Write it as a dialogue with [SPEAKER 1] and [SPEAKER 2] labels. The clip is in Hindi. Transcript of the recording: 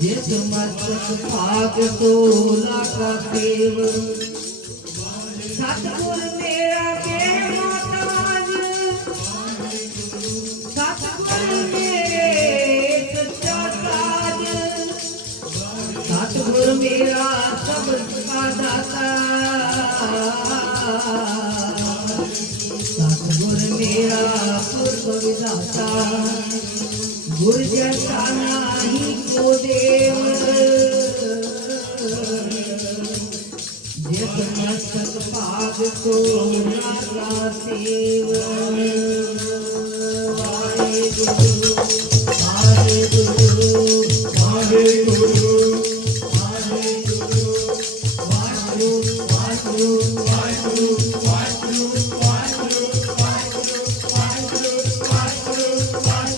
[SPEAKER 1] जित मस्तक भाग तो लाका देव सतगुर मेरा मोहताज सतगुर मेरे सच्चा साज सतगुर मेरा सब का दाता गुर मेरा पूर्व विधाता गुर जैसा को तो देव। पाग को नाता सेव आए गुरु।